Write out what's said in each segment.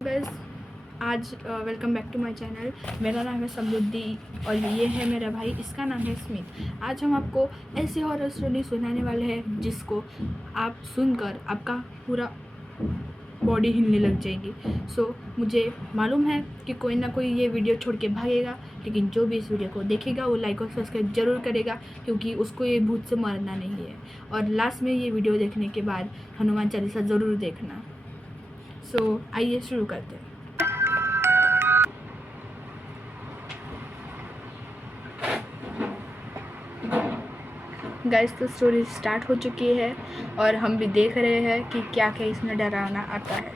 बस आज welcome back to my channel. मेरा नाम है समृद्धि और ये है मेरा भाई, इसका नाम है स्मित। आज हम आपको ऐसी हॉरर स्टोरी सुनाने वाले हैं जिसको आप सुनकर आपका पूरा बॉडी हिलने लग जाएगी। मुझे मालूम है कि कोई ना कोई ये वीडियो छोड़ के भागेगा, लेकिन जो भी इस वीडियो को देखेगा वो लाइक और सब्सक्राइब ज़रूर करेगा, क्योंकि उसको ये भूत से मरना नहीं है। और लास्ट में ये वीडियो देखने के बाद हनुमान चालीसा ज़रूर देखना। आइए शुरू करते हैं। गाइस, तो स्टोरी स्टार्ट हो चुकी है और हम भी देख रहे हैं कि क्या क्या इसमें डरावना आता है।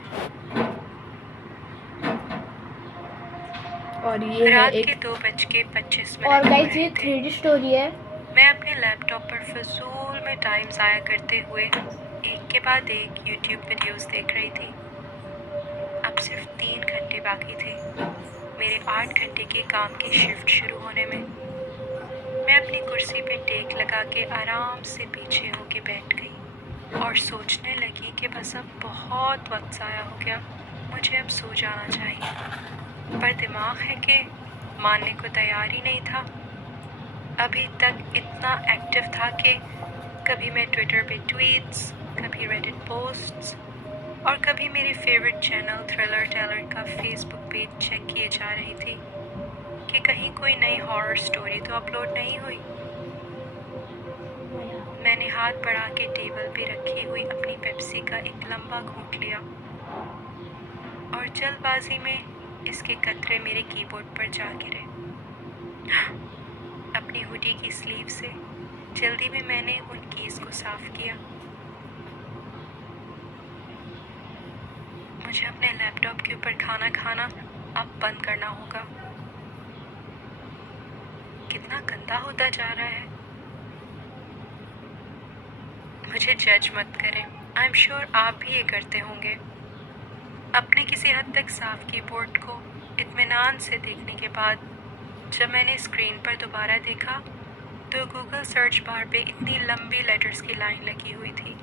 और ये है रात एक के 2:25 और गाइस ये 3D स्टोरी है। मैं अपने लैपटॉप पर फजूल में टाइम ज़ाया करते हुए एक के बाद एक यूट्यूब वीडियोस देख रही थी। अब सिर्फ 3 घंटे बाकी थे मेरे 8 घंटे के काम की शिफ्ट शुरू होने में। मैं अपनी कुर्सी पे टेक लगा के आराम से पीछे होके बैठ गई और सोचने लगी कि बस अब बहुत वक्त ज़ाया हो गया, मुझे अब सो जाना चाहिए। पर दिमाग है कि मानने को तैयार ही नहीं था। अभी तक इतना एक्टिव था कि कभी मैं ट्विटर पे ट्वीट्स, कभी रेडिट पोस्ट्स और कभी मेरे फेवरेट चैनल थ्रिलर टेलर का फेसबुक पेज चेक किए जा रही थी कि कहीं कोई नई हॉरर स्टोरी तो अपलोड नहीं हुई। मैंने हाथ बढ़ा के टेबल पे रखी हुई अपनी पेप्सी का एक लंबा घूंट लिया और जल्दबाजी में इसके कतरे मेरे कीबोर्ड पर जा गिरे। अपनी हुडी की स्लीव से जल्दी में मैंने उन कीज को साफ किया। मुझे अपने लैपटॉप के ऊपर खाना खाना अब बंद करना होगा। कितना गंदा होता जा रहा है। मुझे जज मत करें, आई एम श्योर आप भी ये करते होंगे। अपने किसी हद तक साफ कीबोर्ड को इत्मीनान से देखने के बाद जब मैंने स्क्रीन पर दोबारा देखा तो गूगल सर्च बार पे इतनी लंबी लेटर्स की लाइन लगी हुई थी।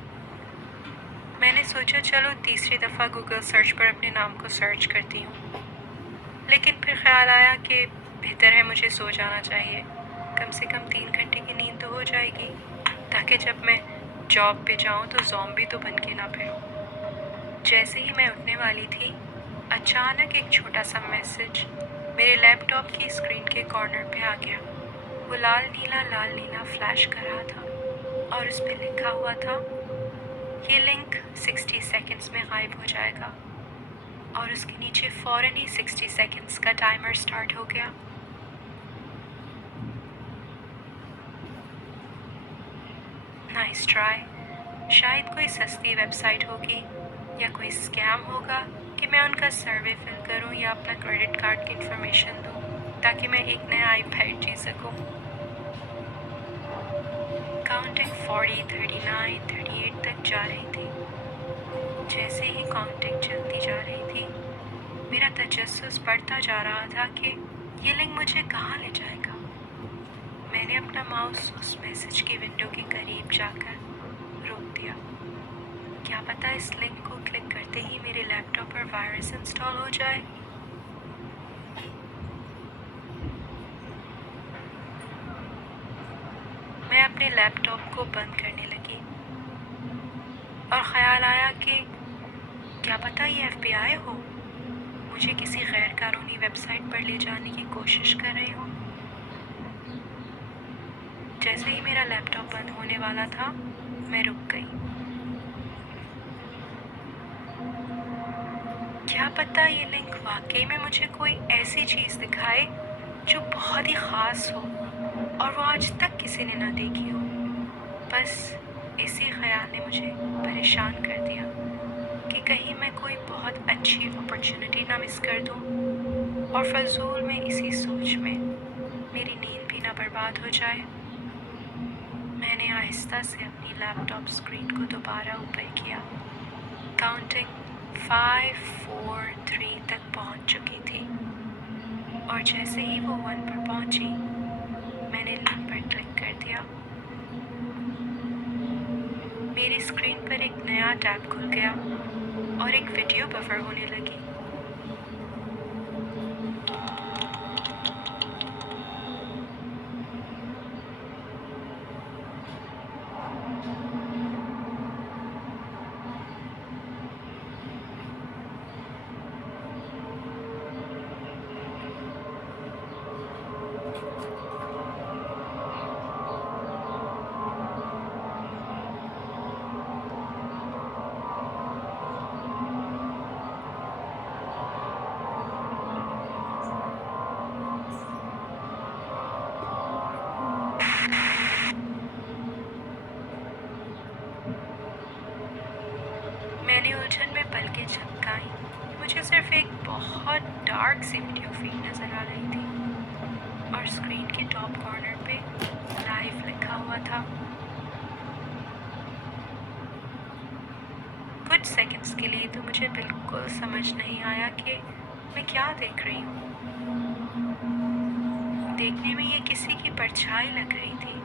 मैंने सोचा चलो तीसरी दफ़ा गूगल सर्च पर अपने नाम को सर्च करती हूँ, लेकिन फिर ख्याल आया कि बेहतर है मुझे सो जाना चाहिए। कम से कम 3 घंटे की नींद तो हो जाएगी, ताकि जब मैं जॉब पे जाऊँ तो ज़ॉम्बी तो बन के ना फिरूँ। जैसे ही मैं उठने वाली थी, अचानक एक छोटा सा मैसेज मेरे लैपटॉप की स्क्रीन के कॉर्नर पे आ गया। वो लाल नीला फ्लैश कर रहा था और उस पर लिखा हुआ था, ये लिंक 60 सेकंड्स में गायब हो जाएगा। और उसके नीचे फ़ौरन ही 60 सेकंड्स का टाइमर स्टार्ट हो गया। Nice try. शायद कोई सस्ती वेबसाइट होगी या कोई स्कैम होगा कि मैं उनका सर्वे फिल करूं या अपना क्रेडिट कार्ड की इंफॉर्मेशन दूं ताकि मैं एक नया आईपैड जी सकूं। काउंटिंग 40, 39, 38 तक जा रही थी। जैसे ही काउंटिंग चलती जा रही थी, मेरा तजस्सुस बढ़ता जा रहा था कि ये लिंक मुझे कहाँ ले जाएगा। मैंने अपना माउस उस मैसेज की विंडो के करीब जाकर रोक दिया। क्या पता इस लिंक को क्लिक करते ही मेरे लैपटॉप पर वायरस इंस्टॉल हो जाए। मैं अपने लैपटॉप को बंद करने लगी और ख्याल आया कि क्या पता ये FBI हो, मुझे किसी गैर कानूनी वेबसाइट पर ले जाने की कोशिश कर रहे हो। जैसे ही मेरा लैपटॉप बंद होने वाला था, मैं रुक गई। क्या पता ये लिंक वाकई में मुझे कोई ऐसी चीज़ दिखाए जो बहुत ही ख़ास हो और वो आज तक किसी ने ना देखी हो। बस इसी ख्याल ने मुझे परेशान कर दिया कि कहीं मैं कोई बहुत अच्छी अपॉर्चुनिटी ना मिस कर दूं और फजूल में इसी सोच में मेरी नींद भी ना बर्बाद हो जाए। मैंने आहिस्ता से अपनी लैपटॉप स्क्रीन को दोबारा ऊपर किया। काउंटिंग 5, 4, 3 तक पहुंच चुकी थी और जैसे ही वो 1 पर पहुंची, मैंने लिंक पर क्लिक कर दिया। मेरी स्क्रीन पर एक नया टैब खुल गया और एक वीडियो बफर होने लगी। मुझे सिर्फ एक बहुत डार्क सी वीडियो फीड नज़र आ रही थी और स्क्रीन के टॉप कॉर्नर पे लाइव लिखा हुआ था। कुछ सेकंड्स के लिए तो मुझे बिल्कुल समझ नहीं आया कि मैं क्या देख रही हूँ। देखने में ये किसी की परछाई लग रही थी।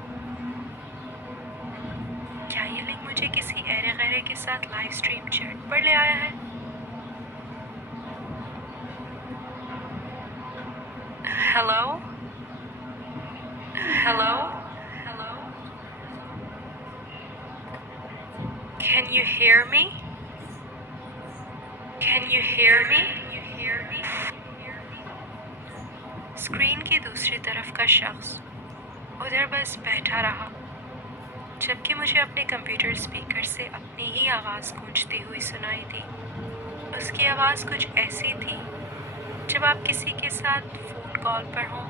क्या ये लिंक मुझे किसी ऐरे गैरे के साथ लाइव स्ट्रीम चैट पर ले आया है? Hello hello hello, can you hear me? Can you hear me? Screen की दूसरी तरफ का शख्स उधर बस बैठा रहा, जबकि मुझे अपने कंप्यूटर स्पीकर से अपनी ही आवाज़ गूंजती हुई सुनाई दी। उसकी आवाज़ कुछ ऐसी थी जब आप किसी के साथ फ़ोन कॉल पर हों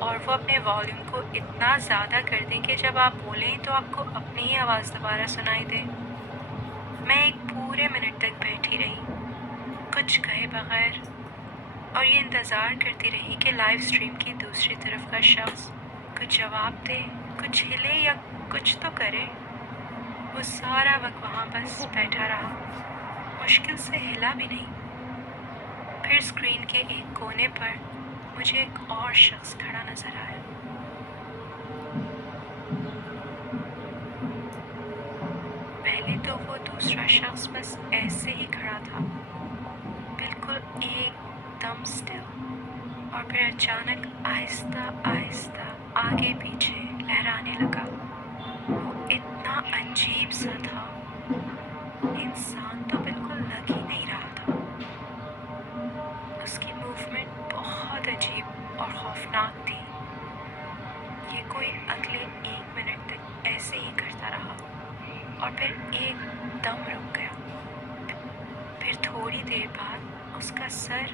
और वो अपने वॉल्यूम को इतना ज़्यादा कर दें कि जब आप बोलें तो आपको अपनी ही आवाज़ दोबारा सुनाई दे। मैं एक पूरे मिनट तक बैठी रही, कुछ कहे बगैर, और ये इंतज़ार करती रही कि लाइव स्ट्रीम की दूसरी तरफ का शख्स कुछ जवाब दे, कुछ हिले या कुछ तो करे। वो सारा वक्त वहाँ बस बैठा रहा, मुश्किल से हिला भी नहीं। फिर स्क्रीन के एक कोने पर मुझे एक और शख्स खड़ा नजर आया। पहले तो वो दूसरा शख्स बस ऐसे ही खड़ा था, बिल्कुल एकदम स्टिल, और फिर अचानक आहिस्ता आहिस्ता आगे पीछे लहराने लगा। वो इतना अजीब सा था, इंसान तो बिल्कुल लग ही नहीं रहा था। उसकी मूवमेंट बहुत अजीब और खौफनाक थी। ये कोई अगले 1 मिनट तक ऐसे ही करता रहा और फिर एकदम रुक गया। फिर थोड़ी देर बाद उसका सर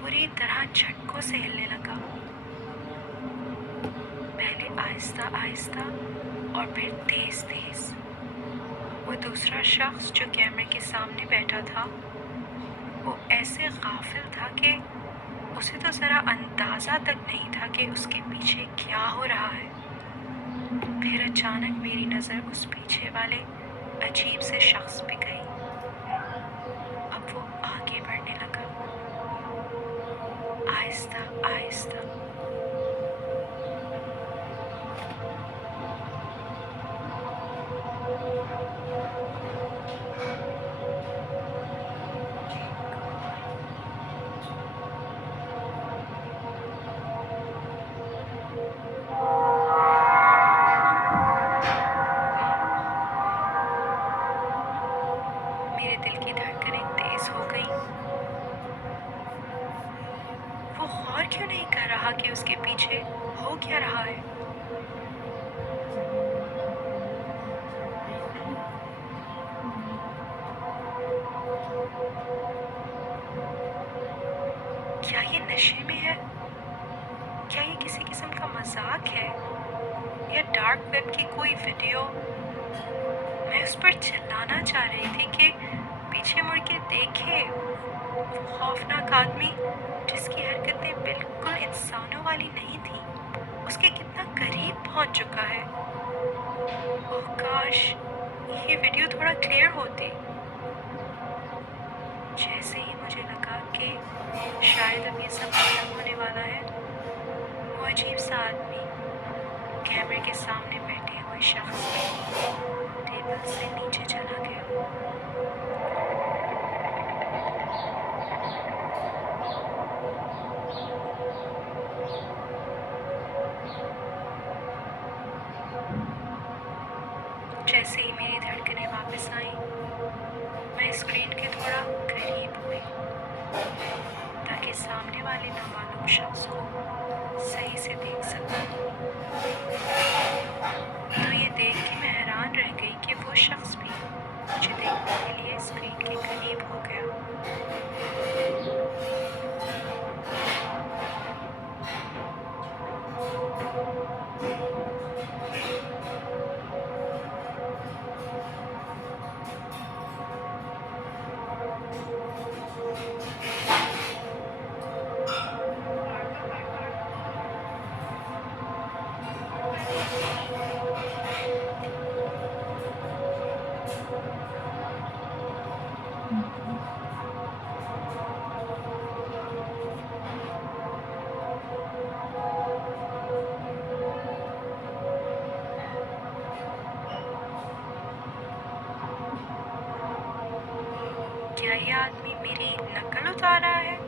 बुरी तरह झटकों से हिलने लगा, पहले आहिस्ता आहिस्ता और फिर तेज तेज। वो दूसरा शख्स जो कैमरे के सामने बैठा था, वो ऐसे गाफिल था कि उसे तो ज़रा अंदाज़ा तक नहीं था कि उसके पीछे क्या हो रहा है। फिर अचानक मेरी नज़र उस पीछे वाले अजीब से शख्स पे गई। अब वो आगे बढ़ने लगा, आहिस्ता आहिस्ता। मेरे दिल की धड़कनें तेज हो गई। वो गौर क्यों नहीं कर रहा कि उसके पीछे हो क्या रहा है? क्या ये नशे में है? क्या ये किसी किस्म का मजाक है या डार्क वेब की कोई वीडियो? मैं उस पर चिल्लाना चाह रही थी कि पीछे मुड़ के देखे, वो खौफनाक आदमी जिसकी हरकतें बिल्कुल इंसानों वाली नहीं थी, उसके कितना करीब पहुंच चुका है। ओह काश ये वीडियो थोड़ा क्लियर होती। जैसे ही मुझे लगा कि शायद अब ये सब खत्म होने वाला है, वो अजीब सा आदमी कैमरे के सामने बैठे हुए शख्स टेबल से नीचे चला गया। जैसे ही मेरी धड़कनें वापस आईं, मैं स्क्रीन के थोड़ा करीब हुई ताकि सामने वाले नामालूम शख्स को सही से देख सकूं। तो ये देख के मैं हैरान रह गई कि वो शख्स भी मुझे देखने के लिए स्क्रीन के करीब हो गया। ये आदमी मेरी नकल उतार रहा है?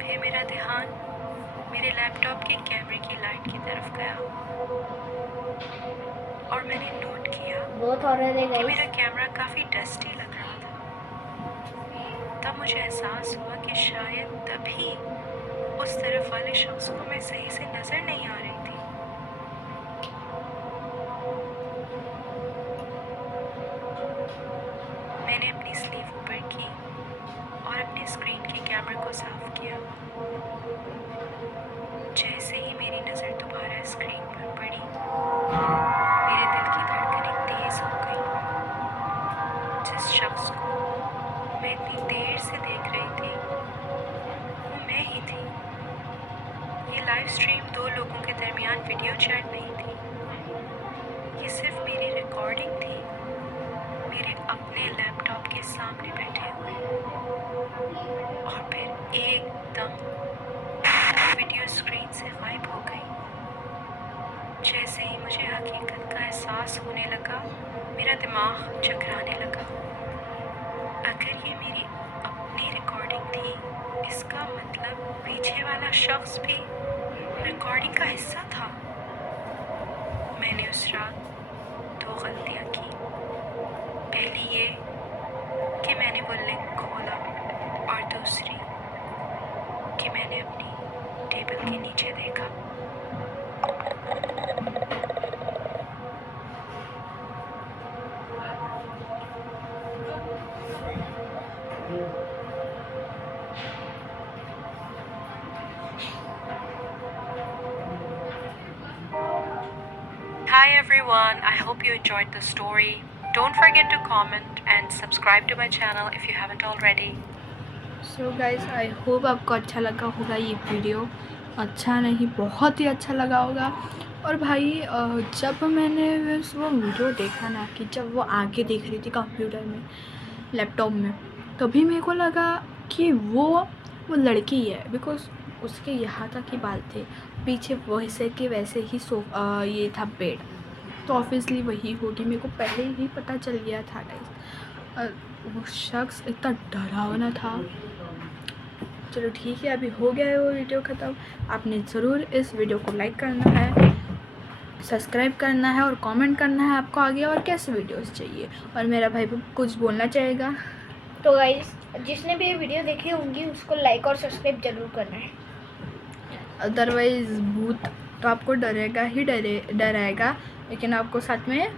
फिर मेरा ध्यान मेरे लैपटॉप के कैमरे की लाइट की तरफ गया और मैंने नोट किया बहुत हो रहा है कि मेरा गाइस। कैमरा काफ़ी डस्टी लग रहा था। तब मुझे एहसास हुआ कि शायद तभी उस तरफ वाले शख्स को मैं सही से नज़र नहीं आ रही थी। मैंने अपनी स्लीव ऊपर की और अपने स्क्रीन के कैमरे को साफ किया। जैसे ही मेरी नज़र दोबारा स्क्रीन पर पड़ी, मेरे दिल की धड़कनें तेज हो गई। जिस शख्स को मैं इतनी देर से देख रही थी वो मैं ही थी। ये लाइव स्ट्रीम दो लोगों के दरमियान वीडियो चैट नहीं थी, ये सिर्फ मेरी रिकॉर्डिंग थी, मेरे अपने लैपटॉप के सामने बैठे हुए। और फिर एकदम वीडियो स्क्रीन से गायब हो गई। जैसे ही मुझे हकीकत का एहसास होने लगा, मेरा दिमाग चकराने लगा। अगर ये मेरी अपनी रिकॉर्डिंग थी, इसका मतलब पीछे वाला शख्स भी रिकॉर्डिंग का हिस्सा था। मैंने उस रात दो गलतियाँ की। पहली ये कि मैंने वो लिंक खोला और दूसरी कि मैंने अपनी टेबल के नीचे देखा। Hi everyone, I hope you enjoyed the story. Don't forget to comment and subscribe to my channel if you haven't already. So guys, I hope आपको अच्छा लगा होगा ये वीडियो। अच्छा नहीं, बहुत ही अच्छा लगा होगा। और भाई जब मैंने वो वीडियो देखा ना, कि जब वो आगे देख रही थी कंप्यूटर में, लैपटॉप में, तभी मेरे को लगा कि वो लड़की है। बिकॉज उसके यहाँ तक ही बाल थे, पीछे वैसे के वैसे ही ये था बेड, तो ऑब्वियसली वही होगी। मेरे को पहले ही पता चल गया था गाइस। वो शख्स इतना डरावना था। चलो ठीक है, अभी हो गया है वो वीडियो ख़त्म। आपने ज़रूर इस वीडियो को लाइक करना है, सब्सक्राइब करना है और कमेंट करना है आपको आगे और कैसे वीडियोस चाहिए। और मेरा भाई भी कुछ बोलना चाहेगा। तो गाइस, जिसने भी ये वीडियो देखी होंगी उसको लाइक और सब्सक्राइब जरूर करना है। अदरवाइज़ भूत तो आपको डरेगा ही डराएगा, लेकिन आपको साथ में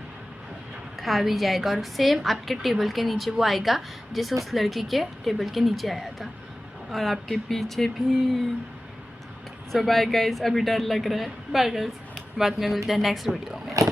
खा भी जाएगा। और सेम आपके टेबल के नीचे वो आएगा जैसे उस लड़की के टेबल के नीचे आया था, और आपके पीछे भी। सो बाय गाइस, अभी डर लग रहा है। बाय गाइस, बाद में मिलते हैं नेक्स्ट वीडियो में।